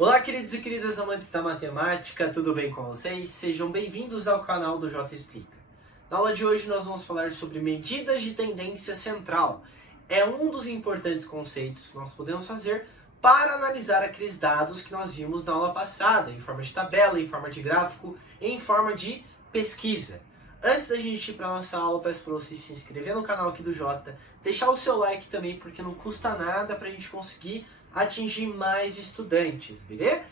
Olá, queridos e queridas amantes da matemática, tudo bem com vocês? Sejam bem-vindos ao canal do J Explica. Na aula de hoje nós vamos falar sobre medidas de tendência central. É um dos importantes conceitos que nós podemos fazer para analisar aqueles dados que nós vimos na aula passada, em forma de tabela, em forma de gráfico, em forma de pesquisa. Antes da gente ir para a nossa aula, peço para você se inscrever no canal aqui do Jota, deixar o seu like também, porque não custa nada para a gente conseguir atingir mais estudantes, beleza?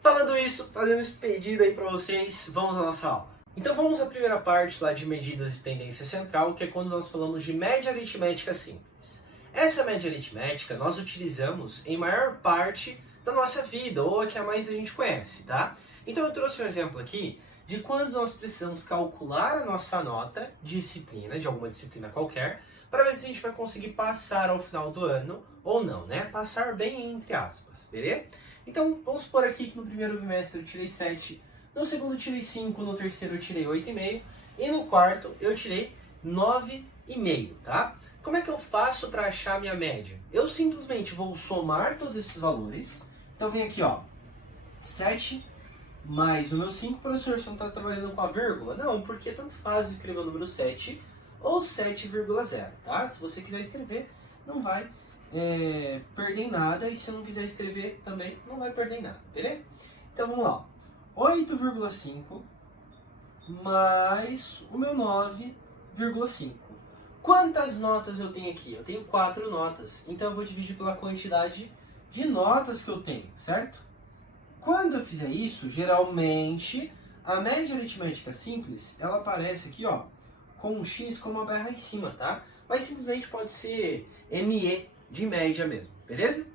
Falando isso, fazendo esse pedido aí para vocês, vamos à nossa aula. Então vamos à primeira parte lá de medidas de tendência central, que é quando nós falamos de média aritmética simples. Essa média aritmética nós utilizamos em maior parte da nossa vida, ou a que a mais a gente conhece, tá? Então eu trouxe um exemplo aqui de quando nós precisamos calcular a nossa nota de disciplina, de alguma disciplina qualquer, para ver se a gente vai conseguir passar ao final do ano ou não, né? Passar bem entre aspas, beleza? Então, vamos supor aqui que no primeiro bimestre eu tirei 7, no segundo eu tirei 5, no terceiro eu tirei 8,5 e no quarto eu tirei 9,5, tá? Como é que eu faço para achar a minha média? Eu simplesmente vou somar todos esses valores. Então, vem aqui, ó, 7 mais o meu 5, professor, você não está trabalhando com a vírgula? Não, porque tanto faz eu escrever o número 7 ou 7,0, tá? Se você quiser escrever, não vai perder em nada, e se não quiser escrever também, não vai perder em nada, beleza? Então vamos lá, 8,5 mais o meu 9,5. Quantas notas eu tenho aqui? Eu tenho 4 notas, então eu vou dividir pela quantidade de notas que eu tenho, certo? Quando eu fizer isso, geralmente, a média aritmética simples, ela aparece aqui, ó, com um x com uma barra em cima, tá? Mas simplesmente pode ser ME de média mesmo, beleza?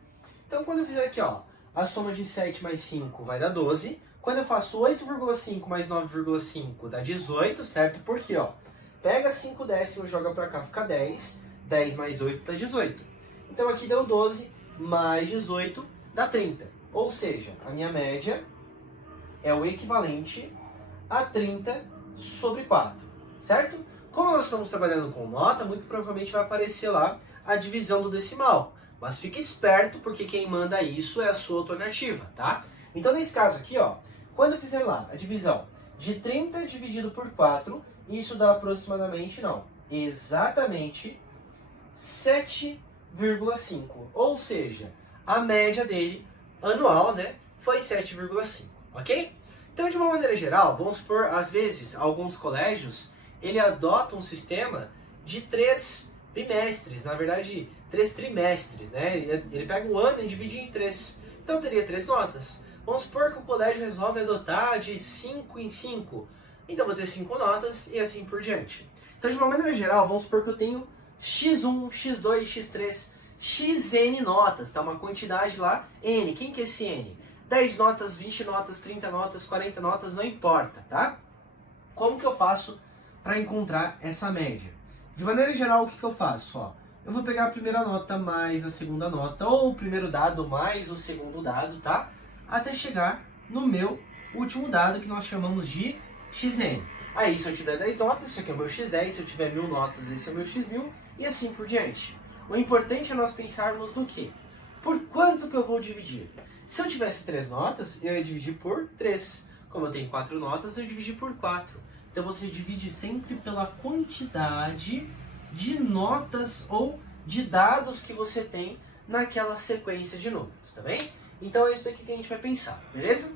Então, quando eu fizer aqui, ó, a soma de 7 mais 5 vai dar 12. Quando eu faço 8,5 mais 9,5 dá 18, certo? Porque, ó, pega 5 décimos, joga pra cá, fica 10. 10 mais 8 dá 18. Então, aqui deu 12 mais 18 dá 30. Ou seja, a minha média é o equivalente a 30 sobre 4, certo? Como nós estamos trabalhando com nota, muito provavelmente vai aparecer lá a divisão do decimal. Mas fique esperto, porque quem manda isso é a sua alternativa, tá? Então, nesse caso aqui, ó, quando eu fizer lá a divisão de 30 dividido por 4, isso dá aproximadamente, não, exatamente 7,5. Ou seja, a média dele anual, né, foi 7,5, ok? Então, de uma maneira geral, vamos supor, às vezes, alguns colégios, ele adota um sistema de 3 bimestres, na verdade, 3 trimestres, né? Ele pega um ano e divide em 3, então teria 3 notas. Vamos supor que o colégio resolve adotar de 5 em 5, então vou ter 5 notas e assim por diante. Então, de uma maneira geral, vamos supor que eu tenho x1, x2, x3, xn notas, tá? Uma quantidade lá, n. Quem que é esse n? 10 notas, 20 notas, 30 notas, 40 notas, não importa, tá? Como que eu faço para encontrar essa média? De maneira geral, o que eu faço? Ó, eu vou pegar a primeira nota mais a segunda nota, ou o primeiro dado mais o segundo dado, tá? Até chegar no meu último dado, que nós chamamos de xn. Aí, se eu tiver 10 notas, isso aqui é o meu x10, se eu tiver 1000 notas, esse é o meu x1000, e assim por diante. O importante é nós pensarmos no quê? Por quanto que eu vou dividir? Se eu tivesse 3 notas, eu ia dividir por 3. Como eu tenho 4 notas, eu dividi por 4. Então você divide sempre pela quantidade de notas ou de dados que você tem naquela sequência de números, tá bem? Então é isso daqui que a gente vai pensar, beleza?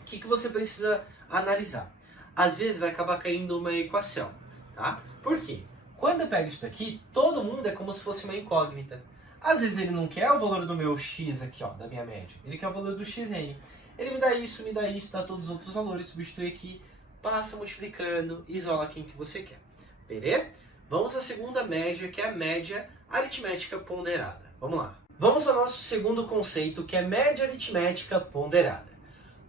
O que você precisa analisar? Às vezes vai acabar caindo uma equação, tá? Por quê? Quando eu pego isso daqui, todo mundo é como se fosse uma incógnita. Às vezes ele não quer o valor do meu x aqui, ó, da minha média. Ele quer o valor do xn. Ele me dá isso, dá todos os outros valores, substitui aqui, passa multiplicando, isola quem que você quer. Beleza? Vamos à segunda média, que é a média aritmética ponderada. Vamos lá. Vamos ao nosso segundo conceito, que é média aritmética ponderada.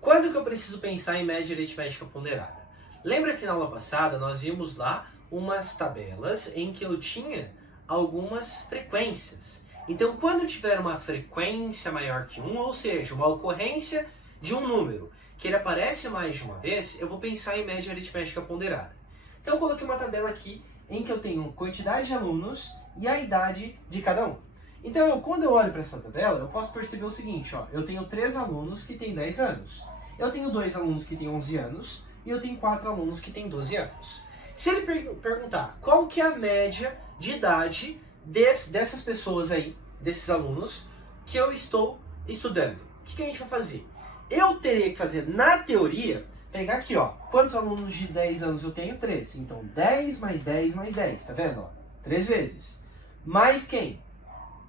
Quando que eu preciso pensar em média aritmética ponderada? Lembra que na aula passada nós vimos lá umas tabelas em que eu tinha algumas frequências. Então, quando eu tiver uma frequência maior que 1, ou seja, uma ocorrência de um número que ele aparece mais de uma vez, eu vou pensar em média aritmética ponderada. Então, eu coloquei uma tabela aqui em que eu tenho quantidade de alunos e a idade de cada um. Então, quando eu olho para essa tabela, eu posso perceber o seguinte, ó, eu tenho 3 alunos que têm 10 anos, eu tenho 2 alunos que têm 11 anos e eu tenho 4 alunos que têm 12 anos. Se ele perguntar qual que é a média de idade dessas pessoas aí, desses alunos, que eu estou estudando, o que a gente vai fazer? Eu teria que fazer, na teoria, pegar aqui, ó, quantos alunos de 10 anos eu tenho? 3. Então, 10 mais 10 mais 10, tá vendo? Ó, 3 vezes. Mais quem?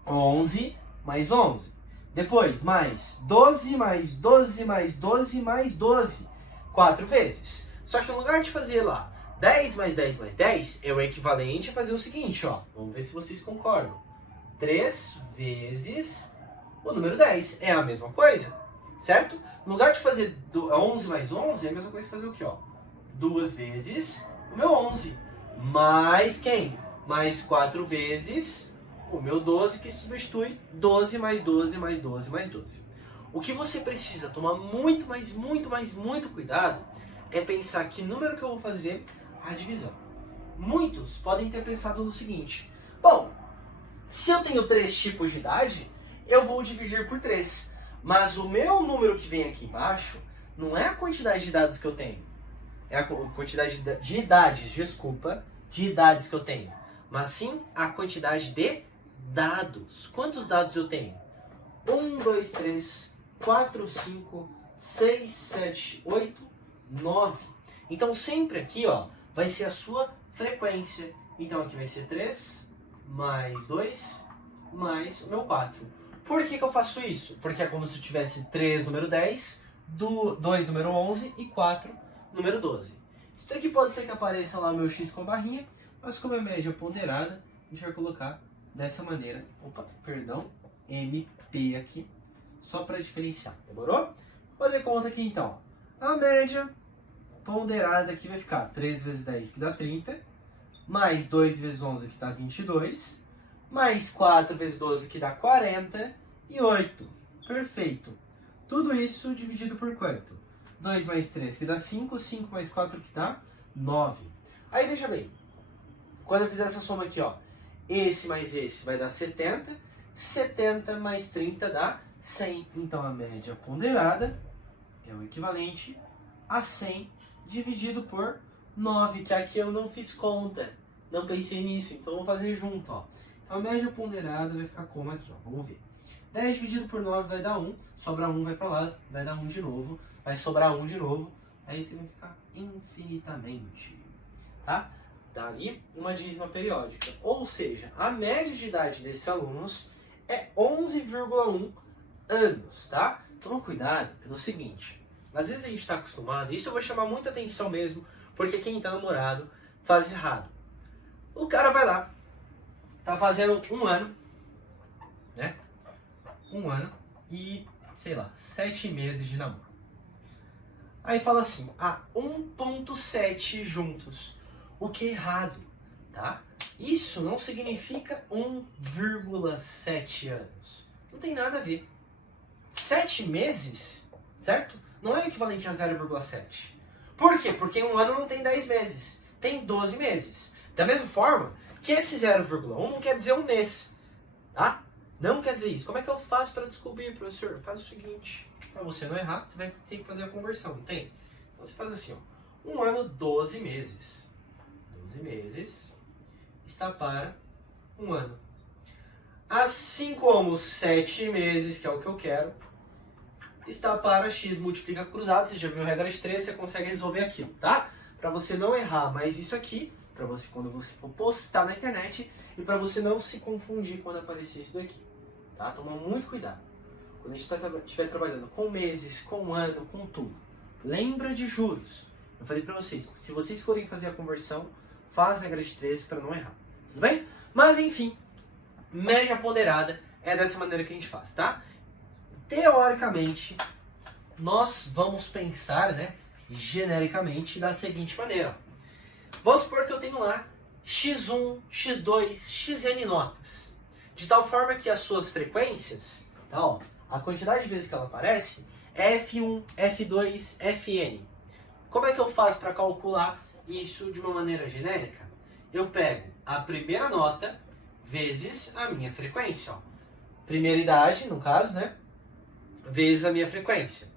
11 mais 11. Depois, mais 12 mais 12 mais 12 mais 12. 4 vezes. Só que no lugar de fazer lá 10 mais 10 mais 10, é o equivalente a fazer o seguinte, ó. Vamos ver se vocês concordam. 3 vezes o número 10. É a mesma coisa, certo? No lugar de fazer 11 mais 11, é a mesma coisa que fazer o quê, ó? 2 vezes o meu 11. Mais quem? Mais 4 vezes o meu 12, que substitui 12 mais 12 mais 12 mais 12. O que você precisa tomar muito cuidado é pensar que número que eu vou fazer a divisão. Muitos podem ter pensado no seguinte: bom, se eu tenho 3 tipos de idade, eu vou dividir por 3. Mas o meu número que vem aqui embaixo não é a quantidade de dados que eu tenho. É a quantidade de idades, desculpa, de idades que eu tenho. Mas sim a quantidade de dados. Quantos dados eu tenho? 1, 2, 3, 4, 5, 6, 7, 8, 9. Então sempre aqui, ó, vai ser a sua frequência. Então aqui vai ser 3, mais 2, mais o meu 4. Por que eu faço isso? Porque é como se eu tivesse 3 número 10, 2 número 11 e 4 número 12. Isso aqui pode ser que apareça lá meu x com barrinha, mas como é média ponderada, a gente vai colocar dessa maneira. Opa, perdão, MP aqui, só para diferenciar, demorou? Vou fazer conta aqui então. A média ponderada aqui vai ficar 3 vezes 10, que dá 30, mais 2 vezes 11, que dá 22, mais 4 vezes 12, que dá 40, e 8. Perfeito. Tudo isso dividido por quanto? 2 mais 3, que dá 5, 5 mais 4, que dá 9. Aí veja bem, quando eu fizer essa soma aqui, ó, esse mais esse vai dar 70, 70 mais 30 dá 100. Então a média ponderada é o equivalente a 100 dividido por 9, que aqui eu não fiz conta, não pensei nisso, então vou fazer junto, ó. Então a média ponderada vai ficar como aqui, ó, vamos ver. 10 dividido por 9 vai dar 1, sobra 1, vai para lá, vai dar 1 de novo, vai sobrar 1 de novo, aí você vai ficar infinitamente, tá? Dali uma dízima periódica, ou seja, a média de idade desses alunos é 11,1 anos, tá? Toma cuidado pelo seguinte, às vezes a gente está acostumado, isso eu vou chamar muita atenção mesmo, porque quem está namorado faz errado. O cara vai lá, tá fazendo 1 ano, né? 1 ano e, sei lá, 7 meses de namoro. Aí fala assim, 1,7 juntos. O que é errado, tá? Isso não significa 1,7 anos. Não tem nada a ver. 7 meses, certo? Não é o equivalente a 0,7. Por quê? Porque 1 ano não tem 10 meses. Tem 12 meses. Da mesma forma que esse 0,1 não quer dizer 1 mês, tá? Não quer dizer isso. Como é que eu faço para descobrir, professor? Faz o seguinte, para você não errar, você vai ter que fazer a conversão, não tem? Então você faz assim, ó, 1 ano, 12 meses. 12 meses está para 1 ano. Assim como 7 meses, que é o que eu quero, está para x multiplica cruzado. Você já viu a regra de 3, você consegue resolver aquilo, tá? Para você não errar mais isso aqui, para você quando você for postar na internet, e para você não se confundir quando aparecer isso daqui, tá? Toma muito cuidado. Quando a gente estiver trabalhando com meses, com ano, com tudo, lembra de juros. Eu falei para vocês, se vocês forem fazer a conversão, faz a regra de 3 para não errar, tudo bem? Mas enfim, média ponderada é dessa maneira que a gente faz, tá? Teoricamente, nós vamos pensar, né, genericamente da seguinte maneira. Vamos supor que eu tenho lá x1, x2, xn notas. De tal forma que as suas frequências, tá, ó, a quantidade de vezes que ela aparece é f1, f2, fn. Como é que eu faço para calcular isso de uma maneira genérica? Eu pego a primeira nota vezes a minha frequência. Ó. primeira idade, no caso, né? Vezes a minha frequência.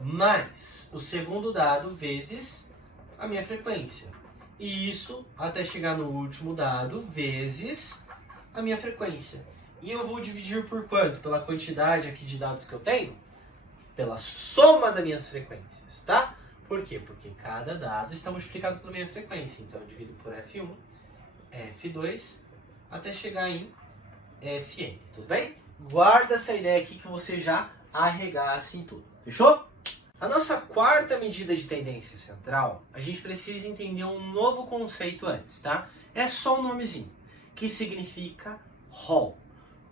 Mais o segundo dado vezes a minha frequência. E isso até chegar no último dado vezes a minha frequência. E eu vou dividir por quanto? Pela quantidade aqui de dados que eu tenho? Pela soma das minhas frequências, tá? Por quê? Porque cada dado está multiplicado pela minha frequência. Então eu divido por F1, F2, até chegar em Fn, tudo bem? Guarda essa ideia aqui que você já arregaça em tudo, fechou? A nossa quarta medida de tendência central, a gente precisa entender um novo conceito antes, tá? É só um nomezinho, que significa Hall.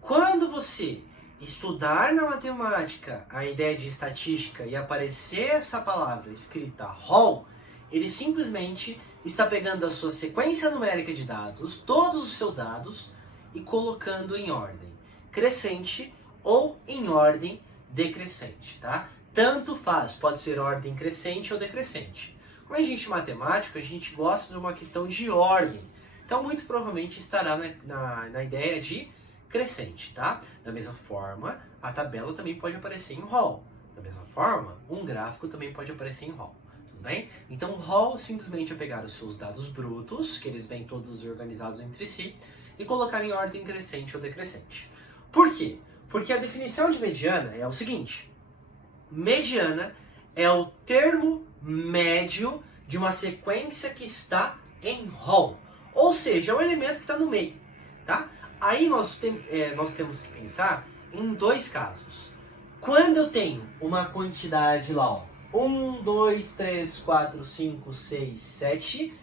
Quando você estudar na matemática a ideia de estatística e aparecer essa palavra escrita Hall, ele simplesmente está pegando a sua sequência numérica de dados, todos os seus dados, e colocando em ordem crescente ou em ordem decrescente, tá? Tanto faz, pode ser ordem crescente ou decrescente. Como a gente é matemático, a gente gosta de uma questão de ordem. Então, muito provavelmente estará na ideia de crescente, tá? Da mesma forma, a tabela também pode aparecer em Hall. Da mesma forma, um gráfico também pode aparecer em Hall. Tudo bem? Então, Hall simplesmente é pegar os seus dados brutos, que eles vêm todos organizados entre si, e colocar em ordem crescente ou decrescente. Por quê? Porque a definição de mediana é o seguinte: mediana é o termo médio de uma sequência que está em Hall. Ou seja, é o elemento que está no meio, tá? Aí nós temos que pensar em dois casos. Quando eu tenho uma quantidade lá, ó, 1, 2, 3, 4, 5, 6, 7,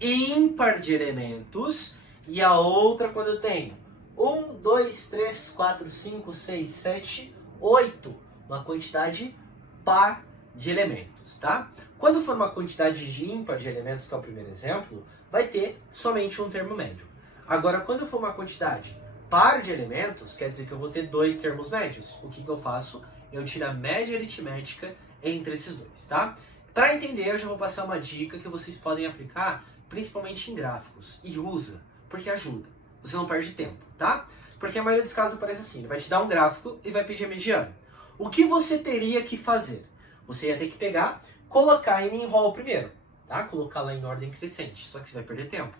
ímpar de elementos, e a outra quando eu tenho 1, 2, 3, 4, 5, 6, 7, 8, uma quantidade par de elementos, tá? Quando for uma quantidade de ímpar de elementos, que é o primeiro exemplo, vai ter somente um termo médio. Agora, quando for uma quantidade par de elementos, quer dizer que eu vou ter dois termos médios. O que eu faço? Eu tiro a média aritmética entre esses dois, tá? Para entender, eu já vou passar uma dica que vocês podem aplicar, principalmente em gráficos. E usa, porque ajuda. Você não perde tempo, tá? Porque a maioria dos casos aparece assim, ele vai te dar um gráfico e vai pedir a mediana. O que você teria que fazer? Você ia ter que pegar, colocar em Hall primeiro, tá? Colocar lá em ordem crescente, só que você vai perder tempo.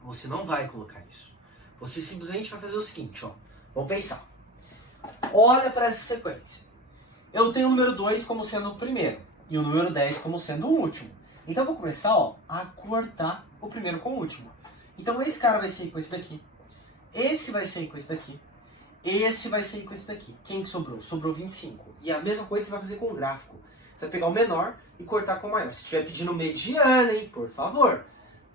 Você não vai colocar isso. Você simplesmente vai fazer o seguinte, ó. Vamos pensar. Olha para essa sequência. Eu tenho o número 2 como sendo o primeiro e o número 10 como sendo o último. Então eu vou começar, ó, a cortar o primeiro com o último. Então esse cara vai sair com esse daqui. Esse vai sair com esse daqui. Esse vai sair com esse daqui. Quem que sobrou? Sobrou 25. E a mesma coisa você vai fazer com o gráfico. Você vai pegar o menor e cortar com o maior. Se estiver pedindo mediana, hein, por favor.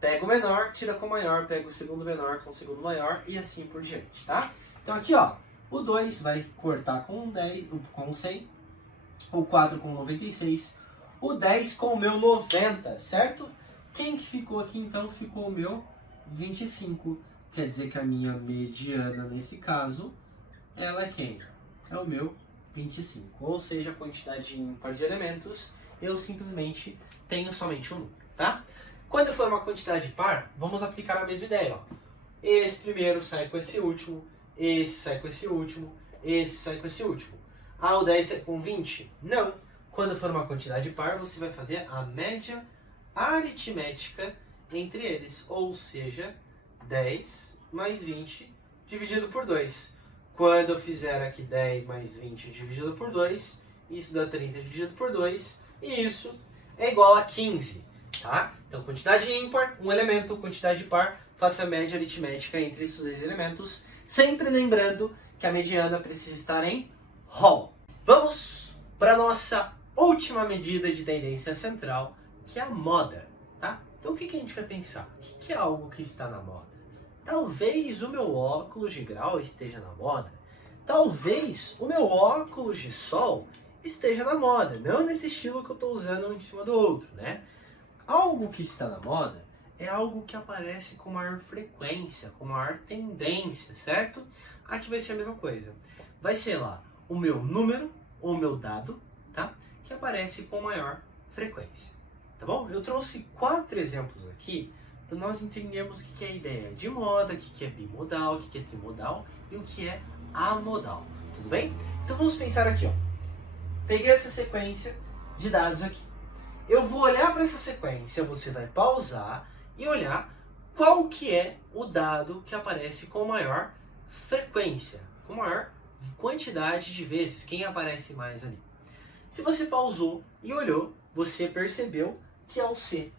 Pega o menor, tira com o maior, pega o segundo menor com o segundo maior e assim por diante, tá? Então aqui, ó, o 2 vai cortar com o 10, com o 100, o 4 com o 96, o 10 com o meu 90, certo? Quem que ficou aqui então? Ficou o meu 25. Quer dizer que a minha mediana nesse caso, ela é quem? É o meu 25. Ou seja, a quantidade ímpar de elementos, eu simplesmente tenho somente um número, tá? Quando for uma quantidade par, vamos aplicar a mesma ideia, ó. Esse primeiro sai com esse último, esse sai com esse último, esse sai com esse último. Ah, o 10 é com 20? Não. Quando for uma quantidade par, você vai fazer a média aritmética entre eles, ou seja, 10 mais 20 dividido por 2. Quando eu fizer aqui 10 mais 20 dividido por 2, isso dá 30 dividido por 2, e isso é igual a 15, tá? Então, quantidade ímpar, um elemento, quantidade par, faça a média aritmética entre esses dois elementos, sempre lembrando que a mediana precisa estar em Hall. Vamos para a nossa última medida de tendência central, que é a moda, tá? Então, o que a gente vai pensar? O que é algo que está na moda? Talvez o meu óculos de grau esteja na moda. Talvez o meu óculos de sol esteja na moda. Não nesse estilo que eu estou usando um em cima do outro, né? Algo que está na moda é algo que aparece com maior frequência, com maior tendência, certo? Aqui vai ser a mesma coisa. Vai ser lá o meu número, ou o meu dado, tá? Que aparece com maior frequência, tá bom? Eu trouxe 4 exemplos aqui para nós entendermos o que é a ideia de moda, o que é bimodal, o que é trimodal e o que é amodal, tudo bem? Então vamos pensar aqui, ó. Peguei essa sequência de dados aqui. Eu vou olhar para essa sequência, você vai pausar e olhar qual que é o dado que aparece com maior frequência, com maior quantidade de vezes, quem aparece mais ali. Se você pausou e olhou, você percebeu que é o C.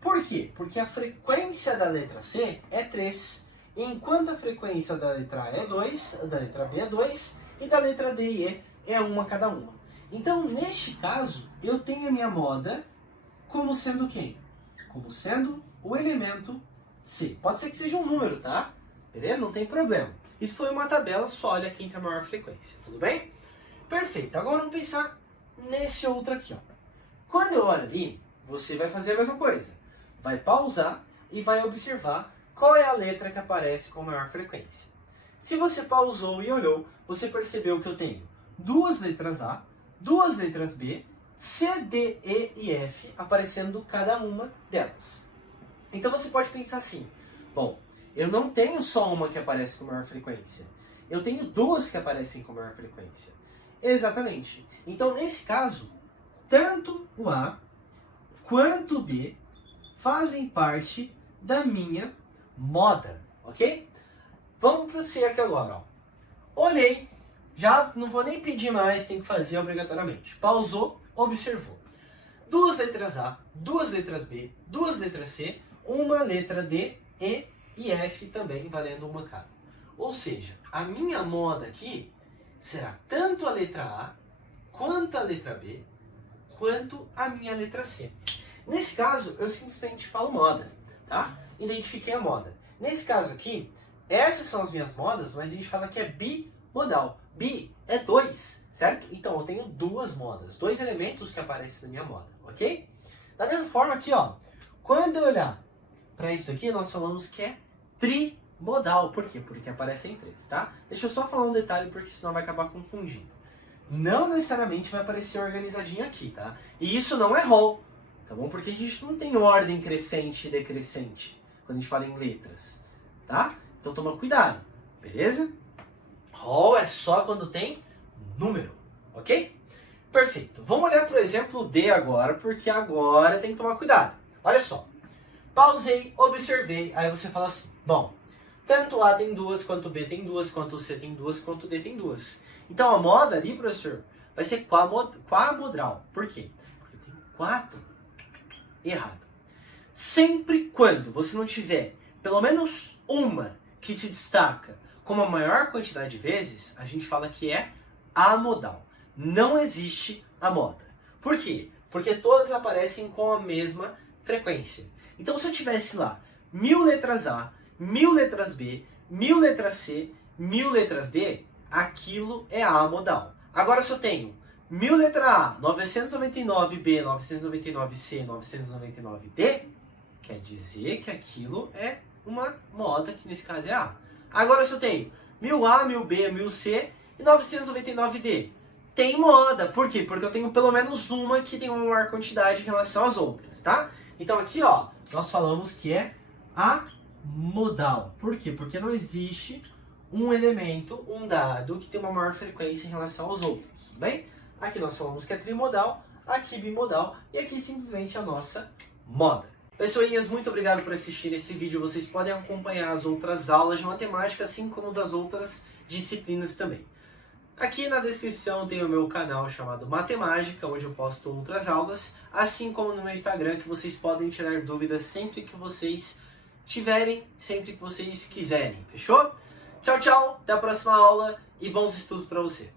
Por quê? Porque a frequência da letra C é 3, enquanto a frequência da letra A é 2, da letra B é 2 e da letra D e E é uma cada uma. Então, neste caso, eu tenho a minha moda como sendo quem? Como sendo o elemento C. Pode ser que seja um número, tá? Beleza? Não tem problema. Isso foi uma tabela, só olha quem tem a maior frequência, tudo bem? Perfeito. Agora vamos pensar nesse outro aqui, ó. Quando eu olho ali, você vai fazer a mesma coisa. Vai pausar e vai observar qual é a letra que aparece com maior frequência. Se você pausou e olhou, você percebeu que eu tenho duas letras A, duas letras B, C, D, E e F aparecendo cada uma delas. Então você pode pensar assim, bom, eu não tenho só uma que aparece com maior frequência, eu tenho duas que aparecem com maior frequência. Exatamente. Então nesse caso, tanto o A quanto o B fazem parte da minha moda, ok? Vamos para o C aqui agora, ó. Olhei, já não vou nem pedir mais, tem que fazer obrigatoriamente. Pausou, observou. Duas letras A, duas letras B, duas letras C, uma letra D, E e F também valendo uma cada. Ou seja, a minha moda aqui será tanto a letra A, quanto a letra B, quanto a minha letra C. Nesse caso, eu simplesmente falo moda, tá? Identifiquei a moda. Nesse caso aqui, essas são as minhas modas, mas a gente fala que é bimodal. Bi é 2, certo? Então eu tenho duas modas, dois elementos que aparecem na minha moda, ok? Da mesma forma aqui, ó, quando eu olhar para isso aqui, nós falamos que é trimodal. Por quê? Porque aparece em 3, tá? Deixa eu só falar um detalhe, porque senão vai acabar confundindo. Não necessariamente vai aparecer organizadinho aqui, tá? E isso não é rol, tá bom? Porque a gente não tem ordem crescente e decrescente quando a gente fala em letras, tá? Então toma cuidado, beleza? Rol é só quando tem número, ok? Perfeito. Vamos olhar para o exemplo D agora, porque agora tem que tomar cuidado. Olha só. Pausei, observei, aí você fala assim, bom, tanto A tem duas, quanto B tem duas, quanto C tem duas, quanto D tem duas. Então a moda ali, professor, vai ser quamodral. Por quê? Porque tem 4. Errado. Sempre quando você não tiver pelo menos uma que se destaca como a maior quantidade de vezes, a gente fala que é amodal. Não existe a moda. Por quê? Porque todas aparecem com a mesma frequência. Então se eu tivesse lá 1000 letras A, 1000 letras B, 1000 letras C, 1000 letras D, aquilo é amodal. Agora se eu tenho 1000 letra A, 999 B, 999 C, 999 D, quer dizer que aquilo é uma moda, que nesse caso é A. Agora se eu tenho 1000A, 1000B, 1000C e 999D, tem moda. Por quê? Porque eu tenho pelo menos uma que tem uma maior quantidade em relação às outras, tá? Então aqui, ó, nós falamos que é amodal. Por quê? Porque não existe um elemento, um dado, que tem uma maior frequência em relação aos outros, tudo bem? Aqui nós falamos que é trimodal, aqui bimodal e aqui simplesmente a nossa moda. Pessoinhas, muito obrigado por assistir esse vídeo. Vocês podem acompanhar as outras aulas de matemática, assim como das outras disciplinas também. Aqui na descrição tem o meu canal chamado Matemágica, onde eu posto outras aulas, assim como no meu Instagram, que vocês podem tirar dúvidas sempre que vocês tiverem, sempre que vocês quiserem. Fechou? Tchau, tchau, até a próxima aula e bons estudos para você.